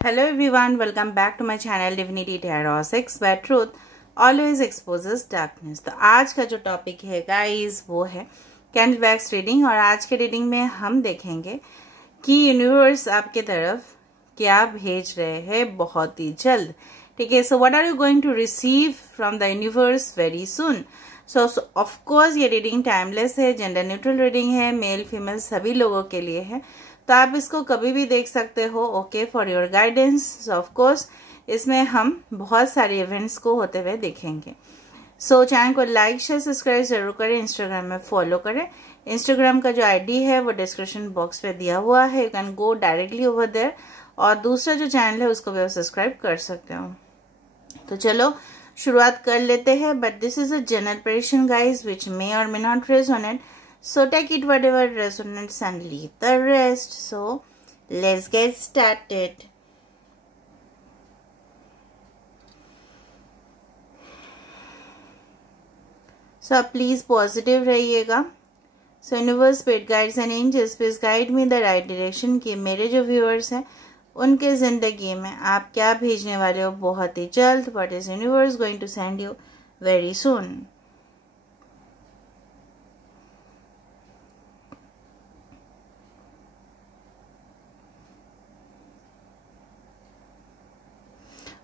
Hello everyone, welcome back to my channel Divinity Tarot 6 where truth always exposes darkness। तो आज का जो topic है गाइस वो है कैंडल वैक्स रीडिंग। और आज के रीडिंग में हम देखेंगे कि यूनिवर्स आपके तरफ क्या भेज रहे हैं बहुत ही जल्द। ठीक है, so what are you going to receive from the universe very soon. So of course ये रीडिंग टाइमलेस है, जेंडर न्यूट्रल रीडिंग है, मेल फीमेल सभी लोगों के लिए है, तो आप इसको कभी भी देख सकते हो। Okay, for your guidance. Of course इसमें हम बहुत सारे इवेंट्स को होते हुए देखेंगे। सो चैनल को लाइक शेयर सब्सक्राइब जरूर करें, इंस्टाग्राम में फॉलो करें। इंस्टाग्राम का जो आईडी है वो डिस्क्रिप्शन बॉक्स पे दिया हुआ है, you can go directly over there. और दूसरा जो चैनल है उसको भी आप सब्सक्राइब कर सकते हो। तो चलो शुरुआत कर लेते हैं। But this is a general prediction guys which may or may not resonate, so take it whatever resonates and leave the rest. So let's get started. So please positive रहिएगा। So universe, spirit guides and angels please guide me the right direction कि मेरे जो viewers हैं उनके जिंदगी में आप क्या भेजने वाले हो बहुत ही जल्द। What is universe going to send you very soon?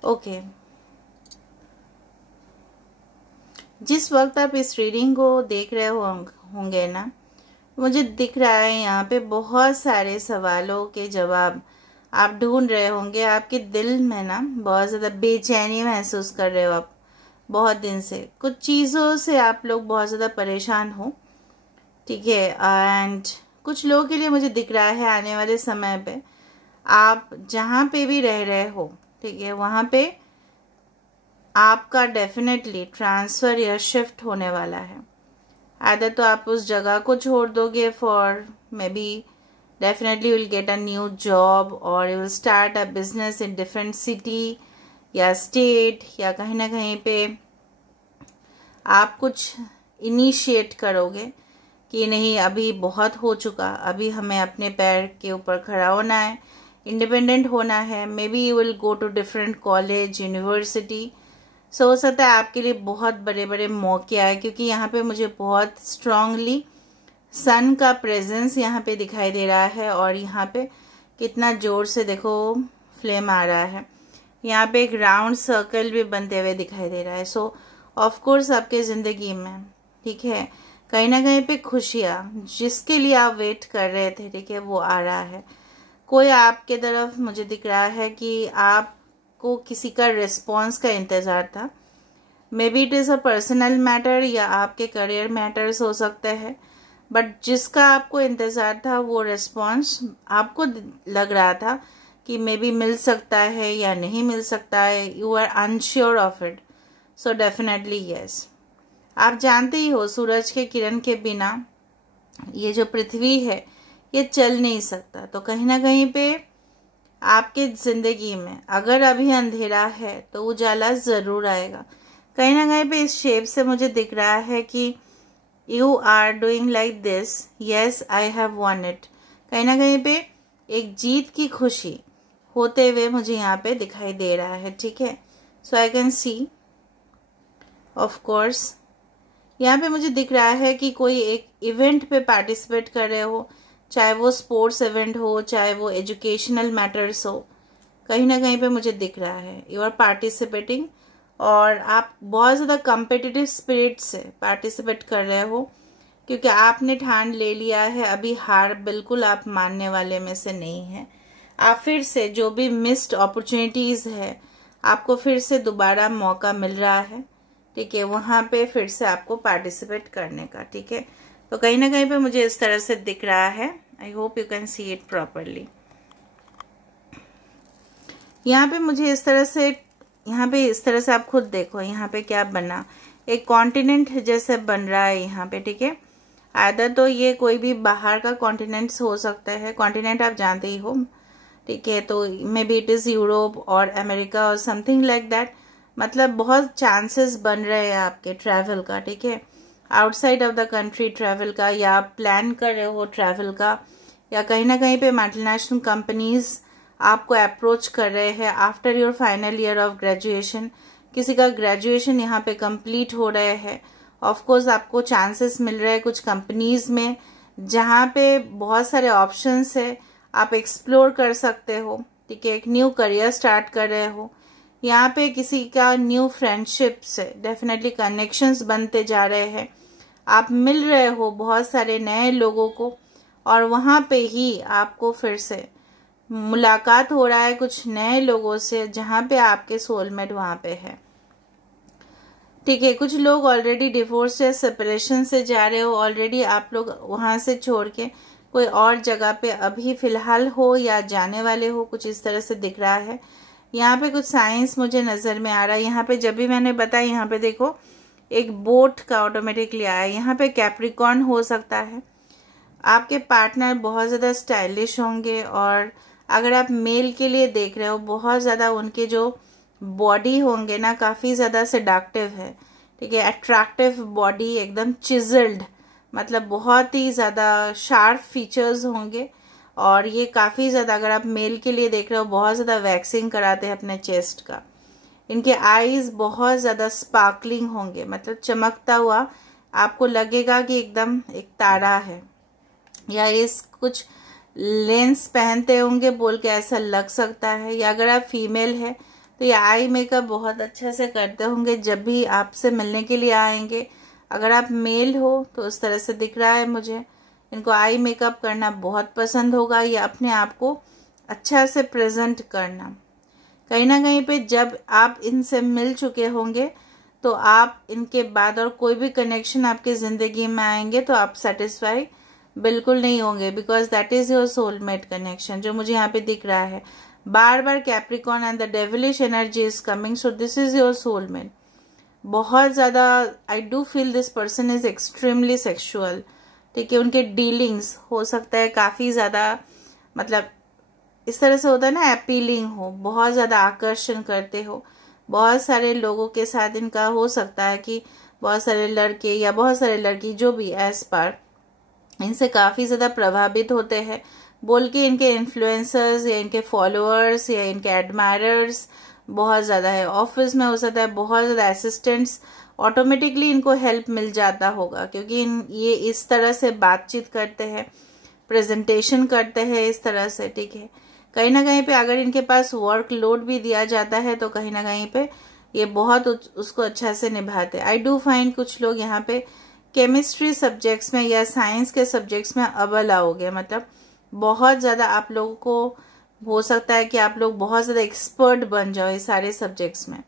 Okay जिस वक्त आप इस रीडिंग को देख रहे होंगे ना, मुझे दिख रहा है यहाँ पे बहुत सारे सवालों के जवाब आप ढूंढ रहे होंगे। आपके दिल में ना बहुत ज़्यादा बेचैनी महसूस कर रहे हो आप बहुत दिन से, कुछ चीज़ों से आप लोग बहुत ज़्यादा परेशान हो। ठीक है, एंड कुछ लोगों के लिए मुझे दिख रहा है आने वाले समय पे आप जहाँ पे भी रह रहे हो, ठीक है, वहाँ पे आपका डेफिनेटली ट्रांसफ़र या शिफ्ट होने वाला है। आदर तो आप उस जगह को छोड़ दोगे for maybe definitely you will get a new job और you will start a business in different city या स्टेट, या कहीं ना कहीं पे आप कुछ इनिशिएट करोगे कि नहीं अभी बहुत हो चुका, अभी हमें अपने पैर के ऊपर खड़ा होना है, इंडिपेंडेंट होना है। Maybe you will go to different college university. So हो सकता है आपके लिए बहुत बड़े बड़े मौके आए, क्योंकि यहाँ पे मुझे बहुत स्ट्रांगली सन का प्रेजेंस यहाँ पे दिखाई दे रहा है। और यहाँ पे कितना जोर से देखो फ्लेम आ रहा है, यहाँ पे एक राउंड सर्कल भी बनते हुए दिखाई दे रहा है। सो ऑफ कोर्स आपके ज़िंदगी में, ठीक है, कहीं ना कहीं पे खुशियाँ जिसके लिए आप वेट कर रहे थे, ठीक है, वो आ रहा है। कोई आपके तरफ मुझे दिख रहा है कि आपको किसी का रिस्पॉन्स का इंतज़ार था। May be it is a personal matter या आपके करियर मैटर्स हो सकते हैं, बट जिसका आपको इंतज़ार था वो रिस्पॉन्स आपको लग रहा था कि मे बी मिल सकता है या नहीं मिल सकता है, you are unsure of it. So definitely yes, आप जानते ही हो सूरज के किरण के बिना ये जो पृथ्वी है ये चल नहीं सकता। तो कहीं ना कहीं पे आपके ज़िंदगी में अगर अभी अंधेरा है तो उजाला ज़रूर आएगा। कहीं ना कहीं पे इस शेप से मुझे दिख रहा है कि you are doing like this, yes I have won it. कहीं ना कहीं पे एक जीत की खुशी होते हुए मुझे यहाँ पे दिखाई दे रहा है। ठीक है, so I can see of course यहाँ पे मुझे दिख रहा है कि कोई एक इवेंट पे पार्टिसिपेट कर रहे हो, चाहे वो स्पोर्ट्स इवेंट हो, चाहे वो एजुकेशनल मैटर्स हो, कहीं ना कहीं पे मुझे दिख रहा है यू आर पार्टिसिपेटिंग। और आप बहुत ज़्यादा कम्पिटिटिव स्पिरिट से पार्टिसिपेट कर रहे हो, क्योंकि आपने ठान ले लिया है अभी हार बिल्कुल आप मानने वाले में से नहीं है। आप फिर से जो भी मिस्ड अपॉर्चुनिटीज़ है आपको फिर से दोबारा मौका मिल रहा है, ठीक है, वहाँ पे फिर से आपको पार्टिसिपेट करने का। ठीक है, तो कहीं ना कहीं पे मुझे इस तरह से दिख रहा है। I hope you can see it properly. यहाँ पे मुझे इस तरह से, यहाँ पे इस तरह से आप खुद देखो, यहाँ पे क्या बना, एक कॉन्टिनेंट जैसे बन रहा है यहाँ पे। ठीक है, आदर तो ये कोई भी बाहर का कॉन्टिनेंट्स हो सकता है, कॉन्टिनेंट आप जानते ही हो। ठीक है, तो may be it is Europe और अमेरिका और समथिंग लाइक दैट। मतलब बहुत चांसेस बन रहे हैं आपके ट्रैवल का। ठीक है, outside of the country travel का, या आप प्लान कर रहे हो ट्रैवल का, या कहीं ना कहीं पे मल्टीनेशनल कंपनीज आपको अप्रोच कर रहे हैं after your final year of graduation. किसी का ग्रेजुएशन यहाँ पे कंप्लीट हो रहे हैं। ऑफ कोर्स आपको चांसेस मिल रहे हैं कुछ कंपनीज में जहाँ पे बहुत सारे ऑप्शंस है, आप एक्सप्लोर कर सकते हो। ठीक है, एक न्यू करियर स्टार्ट कर रहे हो। यहाँ पे किसी का न्यू फ्रेंडशिप से डेफिनेटली कनेक्शंस बनते जा रहे हैं। आप मिल रहे हो बहुत सारे नए लोगों को और वहाँ पे ही आपको फिर से मुलाकात हो रहा है कुछ नए लोगों से जहाँ पे आपके सोलमेट वहाँ पे है। ठीक है, कुछ लोग ऑलरेडी डिवोर्स या सेपरेशन से जा रहे हो, ऑलरेडी आप लोग वहाँ से छोड़ के कोई और जगह पे अभी फिलहाल हो या जाने वाले हो, कुछ इस तरह से दिख रहा है। यहाँ पे कुछ साइंस मुझे नज़र में आ रहा है। यहाँ पे जब भी मैंने बताया, यहाँ पे देखो एक बोट का ऑटोमेटिकली आया। यहाँ पे कैप्रिकॉर्न हो सकता है। आपके पार्टनर बहुत ज़्यादा स्टाइलिश होंगे और अगर आप मेल के लिए देख रहे हो, बहुत ज़्यादा उनके जो बॉडी होंगे ना काफ़ी ज़्यादा सेडक्टिव है। ठीक है, अट्रैक्टिव बॉडी, एकदम चिजल्ड, मतलब बहुत ही ज़्यादा शार्प फीचर्स होंगे। और ये काफ़ी ज़्यादा, अगर आप मेल के लिए देख रहे हो, बहुत ज़्यादा वैक्सिंग कराते हैं अपने चेस्ट का। इनके आईज बहुत ज़्यादा स्पार्कलिंग होंगे, मतलब चमकता हुआ आपको लगेगा कि एकदम एक तारा है। या ये कुछ लेंस पहनते होंगे बोल के ऐसा लग सकता है। या अगर आप फीमेल है तो ये आई मेकअप बहुत अच्छे से करते होंगे जब भी आपसे मिलने के लिए आएंगे। अगर आप मेल हो तो उस तरह से दिख रहा है मुझे। इनको आई मेकअप करना बहुत पसंद होगा, या अपने आप को अच्छा से प्रेजेंट करना। कहीं ना कहीं पे जब आप इनसे मिल चुके होंगे तो आप इनके बाद और कोई भी कनेक्शन आपकी ज़िंदगी में आएंगे तो आप सेटिस्फाई बिल्कुल नहीं होंगे, because that is your soulmate connection जो मुझे यहाँ पे दिख रहा है। बार बार Capricorn and the devilish energy is coming, so this is your soulmate. बहुत ज़्यादा I do feel this person is extremely sexual. ठीक है, उनके डीलिंग्स हो सकता है काफ़ी ज़्यादा, मतलब इस तरह से होता है ना, अपीलिंग हो, बहुत ज़्यादा आकर्षण करते हो। बहुत सारे लोगों के साथ इनका हो सकता है कि बहुत सारे लड़के या बहुत सारे लड़की जो भी एज पर इनसे काफ़ी ज़्यादा प्रभावित होते हैं बोल के इनके इन्फ्लुएंसर्स या इनके फॉलोअर्स या इनके एडमायरर्स बहुत ज़्यादा है। ऑफिस में हो सकता है बहुत ज़्यादा असिस्टेंट्स, ऑटोमेटिकली इनको हेल्प मिल जाता होगा क्योंकि ये इस तरह से बातचीत करते हैं, प्रेजेंटेशन करते हैं इस तरह से। ठीक है, कहीं ना कहीं पे अगर इनके पास वर्क लोड भी दिया जाता है तो कहीं ना कहीं पे ये बहुत उसको अच्छा से निभाते हैं। आई डू फाइंड कुछ लोग यहाँ पे केमिस्ट्री सब्जेक्ट्स में या साइंस के सब्जेक्ट्स में अव्वल आओगे, मतलब बहुत ज़्यादा आप लोगों को हो सकता है कि आप लोग बहुत ज़्यादा एक्सपर्ट बन जाओ इस सारे सब्जेक्ट्स में।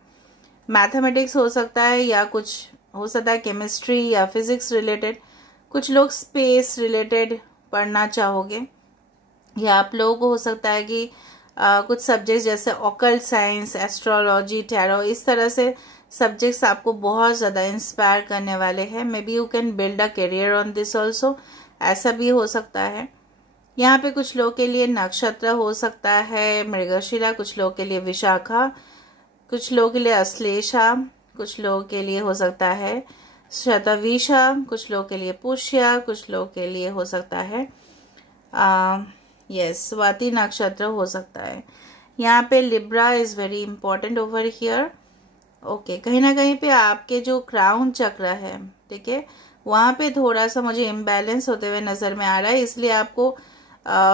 मैथमेटिक्स हो सकता है या कुछ हो सकता है केमिस्ट्री या फिजिक्स रिलेटेड। कुछ लोग स्पेस रिलेटेड पढ़ना चाहोगे, या आप लोगों को हो सकता है कि कुछ सब्जेक्ट्स जैसे ऑकल्ट साइंस, एस्ट्रोलॉजी, टैरो, इस तरह से सब्जेक्ट्स आपको बहुत ज़्यादा इंस्पायर करने वाले हैं। May be you can build a career on this also, ऐसा भी हो सकता है। यहाँ पे कुछ लोग के लिए नक्षत्र हो सकता है मृगशिरा, कुछ लोग के लिए विशाखा, कुछ लोग के लिए अश्लेषा, कुछ लोग के लिए हो सकता है शतविशा, कुछ लोग के लिए पुष्या, कुछ लोग के लिए हो सकता है स्वाति नक्षत्र हो सकता है। यहाँ पे Libra is very important over here. Okay, कहीं ना कहीं पे आपके जो क्राउन चक्र है, ठीक है, वहाँ पे थोड़ा सा मुझे इम्बैलेंस होते हुए नजर में आ रहा है। इसलिए आपको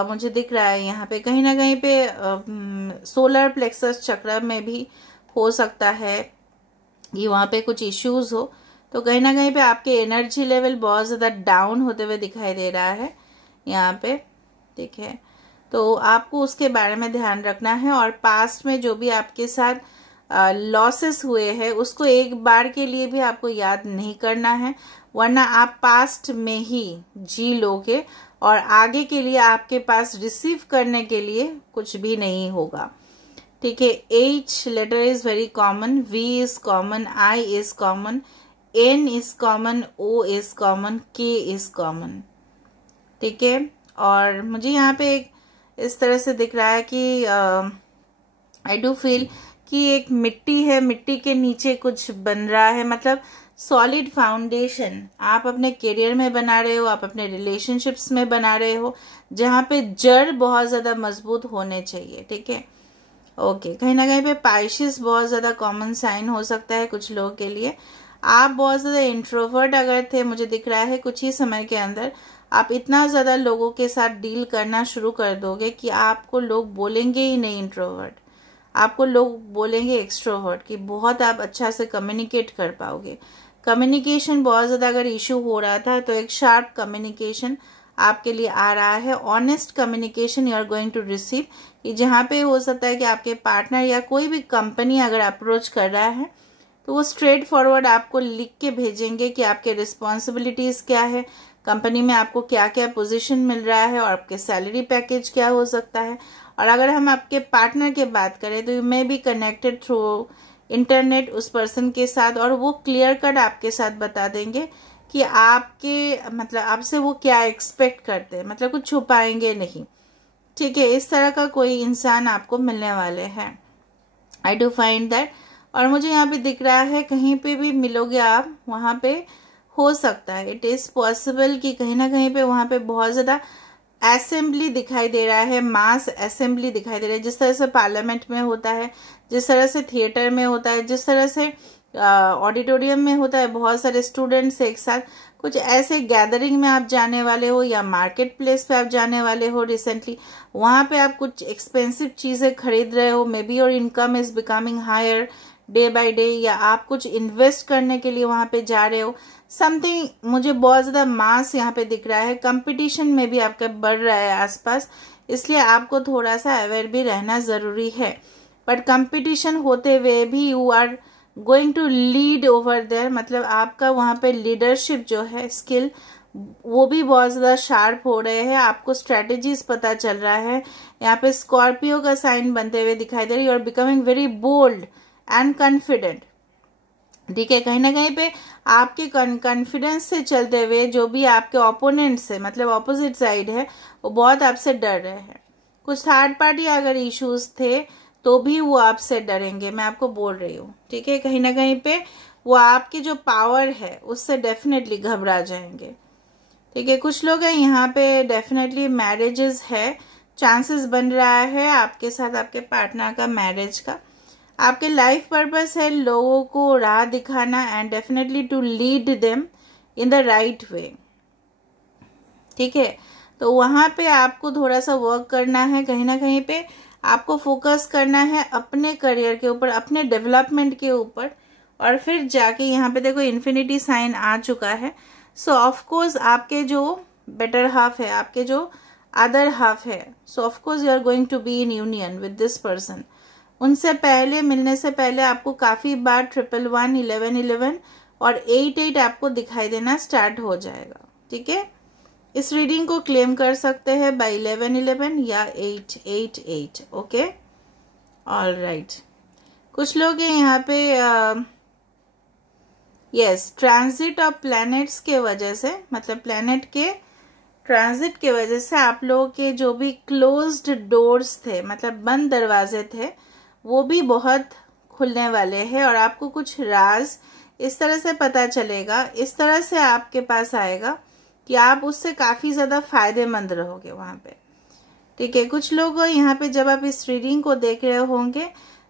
मुझे दिख रहा है यहाँ पे कहीं ना कहीं पे सोलर प्लेक्सस चक्र में भी हो सकता है कि वहाँ पे कुछ इश्यूज हो। तो कहीं ना कहीं पे आपके एनर्जी लेवल बहुत ज़्यादा डाउन होते हुए दिखाई दे रहा है यहाँ पे। ठीक है, तो आपको उसके बारे में ध्यान रखना है। और पास्ट में जो भी आपके साथ लॉसेस हुए हैं उसको एक बार के लिए भी आपको याद नहीं करना है, वरना आप पास्ट में ही जी लोगे और आगे के लिए आपके पास रिसीव करने के लिए कुछ भी नहीं होगा। ठीक है, H letter is very common, V is common, I is common, N is common, O is common, K is common. ठीक है, और मुझे यहाँ पे एक इस तरह से दिख रहा है कि आई डू फील कि एक मिट्टी है, मिट्टी के नीचे कुछ बन रहा है, मतलब सॉलिड फाउंडेशन आप अपने करियर में बना रहे हो, आप अपने रिलेशनशिप्स में बना रहे हो, जहाँ पे जड़ बहुत ज़्यादा मजबूत होने चाहिए। ठीक है, ओके। कहीं ना कहीं पे पाइसेस बहुत ज़्यादा कॉमन साइन हो सकता है कुछ लोगों के लिए। आप बहुत ज़्यादा इंट्रोवर्ट अगर थे, मुझे दिख रहा है कुछ ही समय के अंदर आप इतना ज़्यादा लोगों के साथ डील करना शुरू कर दोगे कि आपको लोग बोलेंगे ही नहीं इंट्रोवर्ट, आपको लोग बोलेंगे एक्सट्रोवर्ट, कि बहुत आप अच्छा से कम्युनिकेट कर पाओगे। कम्युनिकेशन बहुत ज़्यादा अगर इशू हो रहा था तो एक शार्प कम्युनिकेशन आपके लिए आ रहा है। Honest communication you are going to receive, कि जहाँ पे हो सकता है कि आपके पार्टनर या कोई भी कंपनी अगर अप्रोच कर रहा है तो वो स्ट्रेट फॉरवर्ड आपको लिख के भेजेंगे कि आपके रिस्पॉन्सिबिलिटीज़ क्या है, कंपनी में आपको क्या क्या पोजीशन मिल रहा है और आपके सैलरी पैकेज क्या हो सकता है। और अगर हम आपके पार्टनर की बात करें तो you may be connected through internet उस पर्सन के साथ, और वो क्लियर कट आपके साथ बता देंगे कि आपके मतलब आपसे वो क्या एक्सपेक्ट करते हैं, मतलब कुछ छुपाएंगे नहीं। ठीक है, इस तरह का कोई इंसान आपको मिलने वाले हैं, आई डू फाइंड दैट। और मुझे यहाँ पे दिख रहा है कहीं पे भी मिलोगे आप, वहाँ पे हो सकता है, इट इज़ पॉसिबल कि कहीं ना कहीं पे वहाँ पे बहुत ज़्यादा असेंबली दिखाई दे रहा है, मास असेंबली दिखाई दे रहा है, जिस तरह से पार्लियामेंट में होता है, जिस तरह से थिएटर में होता है, जिस तरह से ऑडिटोरियम में होता है, बहुत सारे स्टूडेंट्स एक साथ, कुछ ऐसे गैदरिंग में आप जाने वाले हो या मार्केट प्लेस पे आप जाने वाले हो रिसेंटली, वहाँ पे आप कुछ एक्सपेंसिव चीज़ें खरीद रहे हो, maybe your income is becoming higher day by day, या आप कुछ इन्वेस्ट करने के लिए वहाँ पे जा रहे हो, समथिंग। मुझे बहुत ज़्यादा मास यहाँ पे दिख रहा है, कंपटीशन में भी आपका बढ़ रहा है आसपास, इसलिए आपको थोड़ा सा अवेयर भी रहना ज़रूरी है। बट कंपटीशन होते हुए भी you are going to lead over there, मतलब आपका वहाँ पे लीडरशिप जो है स्किल वो भी बहुत ज़्यादा शार्प हो रहे हैं, आपको स्ट्रेटेजीज पता चल रहा है। यहाँ पे स्कॉर्पियो का साइन बनते हुए दिखाई दे रही है, you are becoming very bold and confident. ठीक है, कहीं ना कहीं पे आपके कॉन्फिडेंस से चलते हुए जो भी आपके ओपोनेंट से मतलब ऑपोजिट साइड है वो बहुत आपसे डर रहे हैं। कुछ थर्ड पार्टी अगर इश्यूज थे तो भी वो आपसे डरेंगे, मैं आपको बोल रही हूँ। ठीक है, कहीं ना कहीं पे वो आपकी जो पावर है उससे डेफिनेटली घबरा जाएंगे। ठीक है, कुछ लोग हैं यहाँ पे डेफिनेटली मैरिजेस है, चांसेस बन रहा है आपके साथ आपके पार्टनर का मैरिज का। आपके लाइफ पर्पस है लोगों को राह दिखाना and definitely to lead them in the right way. ठीक है, तो वहाँ पे आपको थोड़ा सा वर्क करना है, कहीं ना कहीं पे आपको फोकस करना है अपने करियर के ऊपर, अपने डेवलपमेंट के ऊपर, और फिर जाके यहाँ पे देखो इन्फिनिटी साइन आ चुका है। सो ऑफ कोर्स आपके जो बेटर हाफ है, आपके जो अदर हाफ है, so of course you are going to be in union with this person. उनसे पहले मिलने से पहले आपको काफी बार 111, 1111 और 88 आपको दिखाई देना स्टार्ट हो जाएगा। ठीक है, इस रीडिंग को क्लेम कर सकते हैं बाय 1111 या 888। Okay, all right. कुछ लोग हैं यहाँ पे यस ट्रांजिट ऑफ प्लैनेट्स के वजह से, मतलब प्लैनेट के ट्रांजिट के वजह से आप लोगों के जो भी क्लोज्ड डोर्स थे, मतलब बंद दरवाजे थे, वो भी बहुत खुलने वाले हैं, और आपको कुछ राज इस तरह से पता चलेगा, इस तरह से आपके पास आएगा कि आप उससे काफी ज्यादा फायदेमंद रहोगे वहां पे। ठीक है, कुछ लोग यहाँ पे जब आप इस रीडिंग को देख रहे होंगे,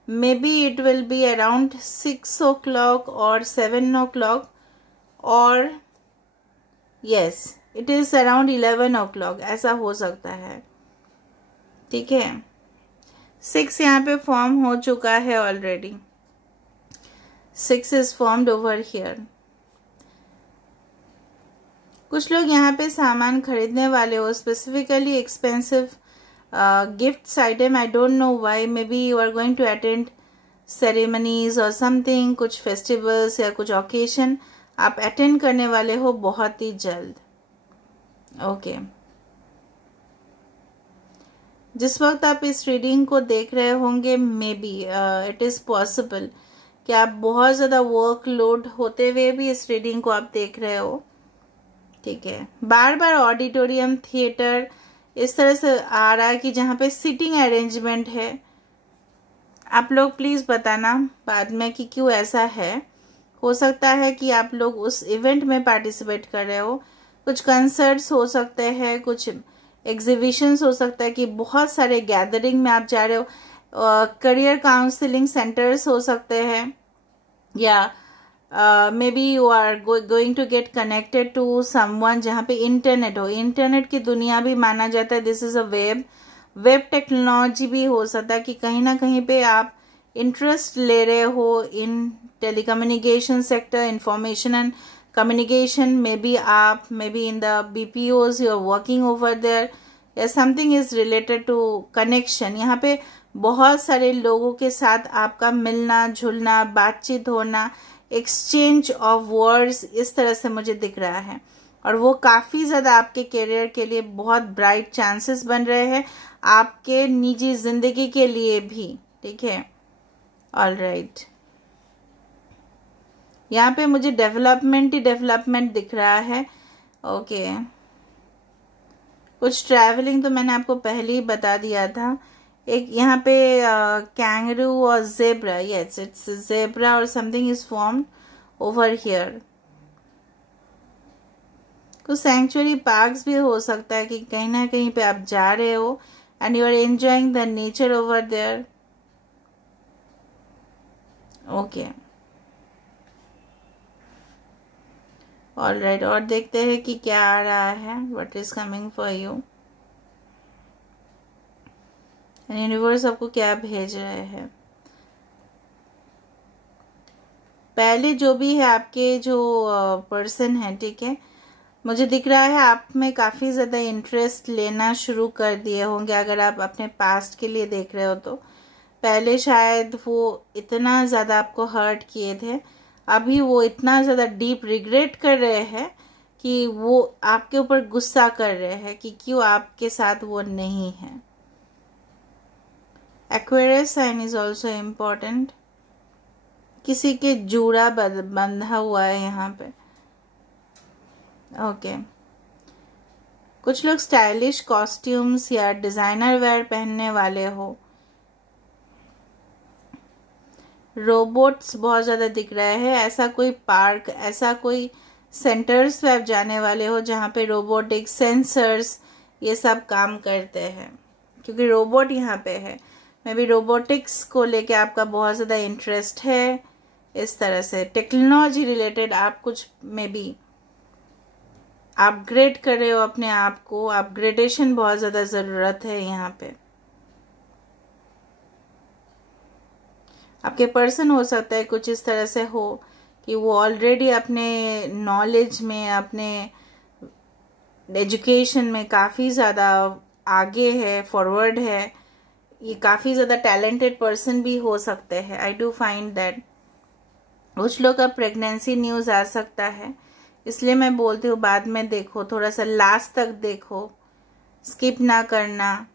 may be it will be around 6 o'clock और 7 o'clock, और yes it is around 11 o'clock, ऐसा हो सकता है। ठीक है, 6 यहाँ पे फॉर्म हो चुका है already, 6 is formed over here. कुछ लोग यहाँ पे सामान खरीदने वाले हो, specifically expensive gifts item, I don't know why, maybe you are going to attend ceremonies और समथिंग, कुछ फेस्टिवल्स या कुछ ओकेशन आप अटेंड करने वाले हो बहुत ही जल्द। ओके, जिस वक्त आप इस रीडिंग को देख रहे होंगे, may be it is possible कि आप बहुत ज्यादा वर्कलोड होते हुए भी इस रीडिंग को आप देख रहे हो। ठीक है, बार बार ऑडिटोरियम, थिएटर इस तरह से आ रहा है कि जहाँ पे सिटिंग अरेंजमेंट है। आप लोग प्लीज बताना बाद में कि क्यों ऐसा है। हो सकता है कि आप लोग उस इवेंट में पार्टिसिपेट कर रहे हो, कुछ कंसर्ट्स हो सकते हैं, कुछ एग्जीबिशंस हो सकता है, कि बहुत सारे गैदरिंग में आप जा रहे हो, करियर काउंसलिंग सेंटर्स हो सकते हैं, या maybe you are going to get connected to someone जहाँ पे इंटरनेट हो। इंटरनेट की दुनिया भी माना जाता है, this is a web technology भी हो सकता है कि कहीं ना कहीं पे आप इंटरेस्ट ले रहे हो in telecommunication sector, information and communication. Maybe in the BPOs you are working over there, या something is related to connection. यहाँ पे बहुत सारे लोगों के साथ आपका मिलना जुलना, बातचीत होना, एक्सचेंज ऑफ वर्ड्स, इस तरह से मुझे दिख रहा है, और वो काफी ज्यादा आपके करियर के लिए बहुत ब्राइट चांसेस बन रहे हैं, आपके निजी जिंदगी के लिए भी। ठीक है, ऑल राइट। यहाँ पे मुझे डेवलपमेंट ही डेवलपमेंट दिख रहा है। ओके, कुछ ट्रैवलिंग तो मैंने आपको पहले ही बता दिया था। एक यहाँ पे कैंगरू और जेब्रा, यस इट्स जेब्रा और something is formed over here. कुछ सैंक्चुअरी पार्क्स भी हो सकता है कि कहीं ना कहीं पे आप जा रहे हो and you are enjoying the nature over there. Okay, all right, और देखते हैं कि क्या आ रहा है, what is coming for you, universe आपको क्या भेज रहे हैं। पहले जो भी है आपके जो पर्सन है, ठीक है, मुझे दिख रहा है आप में काफी ज्यादा इंटरेस्ट लेना शुरू कर दिए होंगे। अगर आप अपने पास्ट के लिए देख रहे हो तो पहले शायद वो इतना ज्यादा आपको हर्ट किए थे, अभी वो इतना ज्यादा डीप रिग्रेट कर रहे हैं कि वो आपके ऊपर गुस्सा कर रहे हैं कि क्यों आपके साथ वो नहीं है। Aquarius sign is also important. किसी के जूड़ा बंधा हुआ है यहाँ पे। ओके, कुछ लोग स्टाइलिश कॉस्ट्यूम्स या डिजाइनर वेयर पहनने वाले हो। रोबोट्स बहुत ज्यादा दिख रहे हैं, ऐसा कोई पार्क, ऐसा कोई सेंटर्स पे आप जाने वाले हो जहाँ पे रोबोटिक्स सेंसर्स ये सब काम करते हैं, क्योंकि रोबोट यहाँ पे है। मे बी रोबोटिक्स को लेके आपका बहुत ज्यादा इंटरेस्ट है। इस तरह से टेक्नोलॉजी रिलेटेड आप कुछ मे बी अपग्रेड कर रहे हो अपने आप को, अपग्रेडेशन बहुत ज्यादा जरूरत है यहाँ पे। आपके पर्सन हो सकता है कुछ इस तरह से हो कि वो ऑलरेडी अपने नॉलेज में, अपने एजुकेशन में काफी ज्यादा आगे है, फॉरवर्ड है। ये काफी ज्यादा टैलेंटेड पर्सन भी हो सकते हैं। आई डू फाइंड दैट कुछ लोग का प्रेगनेंसी न्यूज आ सकता है, इसलिए मैं बोलती हूँ बाद में देखो, थोड़ा सा लास्ट तक देखो, स्किप ना करना।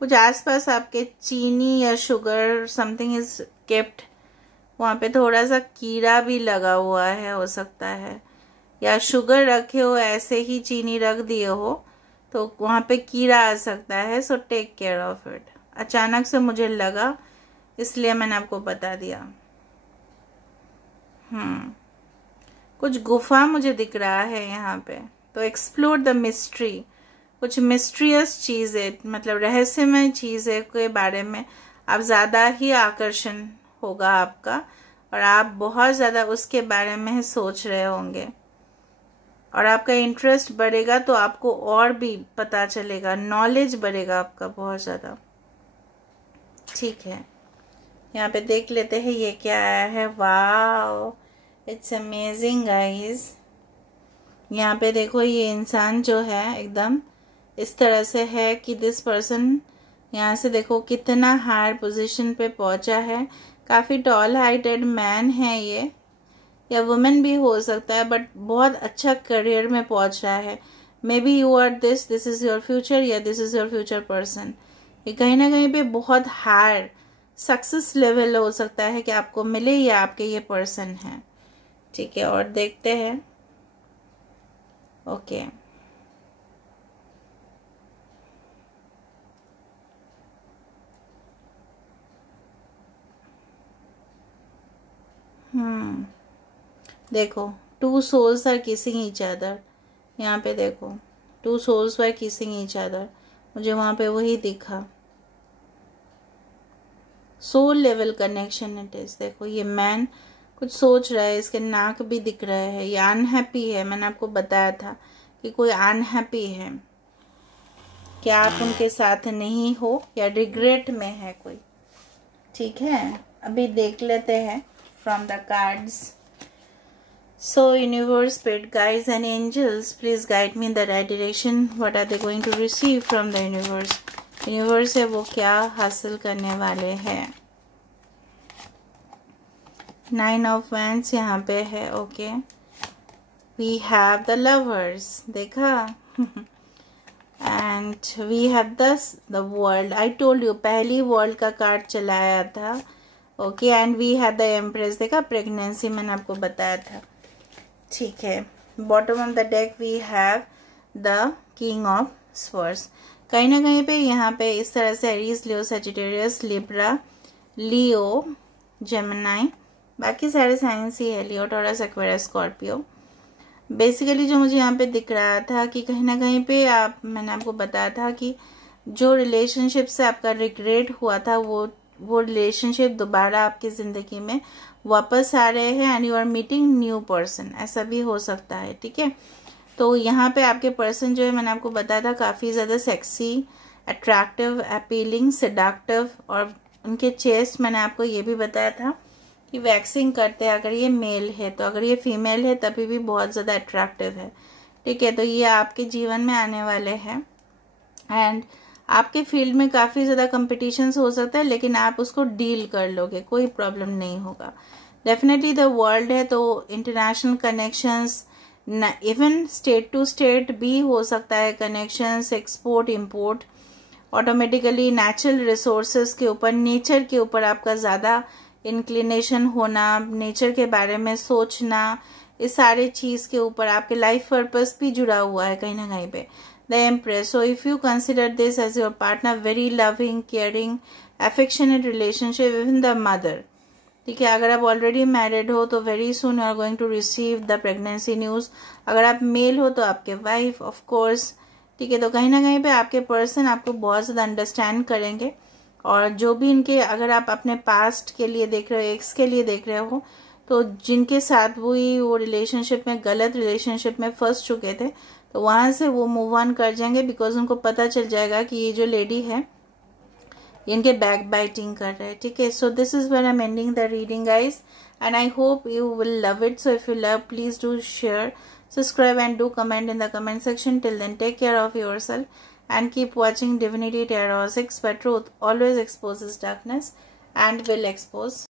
कुछ आसपास आपके चीनी या शुगर समथिंग इज केप्ट, वहां पे थोड़ा सा कीड़ा भी लगा हुआ है, हो सकता है, या शुगर रखे हो ऐसे ही चीनी रख दिए हो तो वहां पे कीड़ा आ सकता है। So take care of it. अचानक से मुझे लगा, इसलिए मैंने आपको बता दिया। कुछ गुफा मुझे दिख रहा है यहाँ पे, तो एक्सप्लोर द मिस्ट्री। कुछ मिस्ट्रियस चीजें, मतलब रहस्यमय चीजें के बारे में आप ज्यादा ही आकर्षण होगा आपका, और आप बहुत ज्यादा उसके बारे में सोच रहे होंगे, और आपका इंटरेस्ट बढ़ेगा तो आपको और भी पता चलेगा, नॉलेज बढ़ेगा आपका बहुत ज्यादा। ठीक है, यहाँ पे देख लेते हैं ये क्या आया है। Wow, it's amazing guys. यहाँ पे देखो, ये इंसान जो है एकदम इस तरह से है कि दिस पर्सन यहाँ से देखो कितना हायर पोजीशन पे पहुंचा है। काफी टॉल हाइटेड मैन है ये, या वुमेन भी हो सकता है, बट बहुत अच्छा करियर में पहुंच रहा है। Maybe you are this is your future, या this is your future person. ये कहीं ना कहीं पे बहुत हायर सक्सेस लेवल हो सकता है कि आपको मिले, या आपके ये पर्सन है। ठीक है, और देखते हैं। ओके, देखो, 2 souls are kissing each other। यहाँ पे देखो 2 souls were kissing each other, मुझे वहाँ पे वही दिखा। Soul level connection it is. देखो ये मैन कुछ सोच रहा है, इसके नाक भी दिख रहा है, ये अनहैप्पी है। मैंने आपको बताया था कि कोई अनहैप्पी है, क्या आप उनके साथ नहीं हो या रिग्रेट में है कोई। ठीक है, अभी देख लेते हैं from the cards. So universe, spirit guides and angels, please guide me in the right direction. What are they going to receive from the universe. Universe है वो क्या हासिल करने वाले हैं। 9 of Wands यहाँ पे है। Okay, we have the lovers, देखा। And we have the world. I told you, पहली वर्ल्ड का कार्ड चलाया था। Okay, and we have the empress, देखा, प्रेगनेंसी मैंने आपको बताया था। ठीक है, bottom of the deck we have the king of swords. कहीं ना कहीं पे यहाँ पे इस तरह से Aries, Leo, Sagittarius, Libra, Leo, Gemini, बाकी सारे साइंस ही है, Leo, taurus, Aquarius, Scorpio. Basically जो मुझे यहाँ पे दिख रहा था कि कहीं ना कहीं पे मैंने आपको बताया था कि जो रिलेशनशिप से आपका रिग्रेट हुआ था वो रिलेशनशिप दोबारा आपकी जिंदगी में वापस आ रहे हैं and you are meeting new person, ऐसा भी हो सकता है। ठीक है, तो यहाँ पे आपके पर्सन जो है मैंने आपको बताया था काफ़ी ज़्यादा सेक्सी, अट्रैक्टिव, अपीलिंग, सेडक्टिव, और उनके चेस्ट मैंने आपको ये भी बताया था कि वैक्सिंग करते हैं अगर ये मेल है, तो अगर ये फीमेल है तभी भी बहुत ज़्यादा अट्रैक्टिव है। ठीक है, तो ये आपके जीवन में आने वाले हैं एंड आपके फील्ड में काफ़ी ज़्यादा कंपटीशंस हो सकता है, लेकिन आप उसको डील कर लोगे, कोई प्रॉब्लम नहीं होगा। डेफिनेटली द वर्ल्ड है तो international connections, even state to state भी हो सकता है connections, export import, automatically natural resources के ऊपर, नेचर के ऊपर आपका ज़्यादा इंक्लिनेशन होना, नेचर के बारे में सोचना, इस सारे चीज़ के ऊपर आपके लाइफ पर्पस भी जुड़ा हुआ है कहीं ना कहीं पे। The empress, so if you consider this as your partner, very loving, caring, affectionate relationship, even the mother. ठीक है, अगर आप ऑलरेडी मैरिड हो तो very soon you are going to receive the pregnancy news. अगर आप मेल हो तो आपके वाइफ, ऑफ कोर्स। ठीक है, तो कहीं ना कहीं पे आपके पर्सन आपको बहुत ज़्यादा अंडरस्टैंड करेंगे, और जो भी इनके, अगर आप अपने पास्ट के लिए देख रहे हो, एक्स के लिए देख रहे हो, तो जिनके साथ वो रिलेशनशिप में, गलत रिलेशनशिप में फंस चुके थे, तो वहाँ से वो मूव ऑन कर जाएंगे, बिकॉज उनको पता चल जाएगा कि ये जो लेडी है इनके बैक बाइटिंग कर रहे हैं। ठीक है, सो this is when I am ending the reading guys, and I hope you will love it. So if you love, please do share, subscribe and do comment in the comment section. Till then, take care of yourself and keep watching Divinity Tarot 6, where truth always exposes darkness and will expose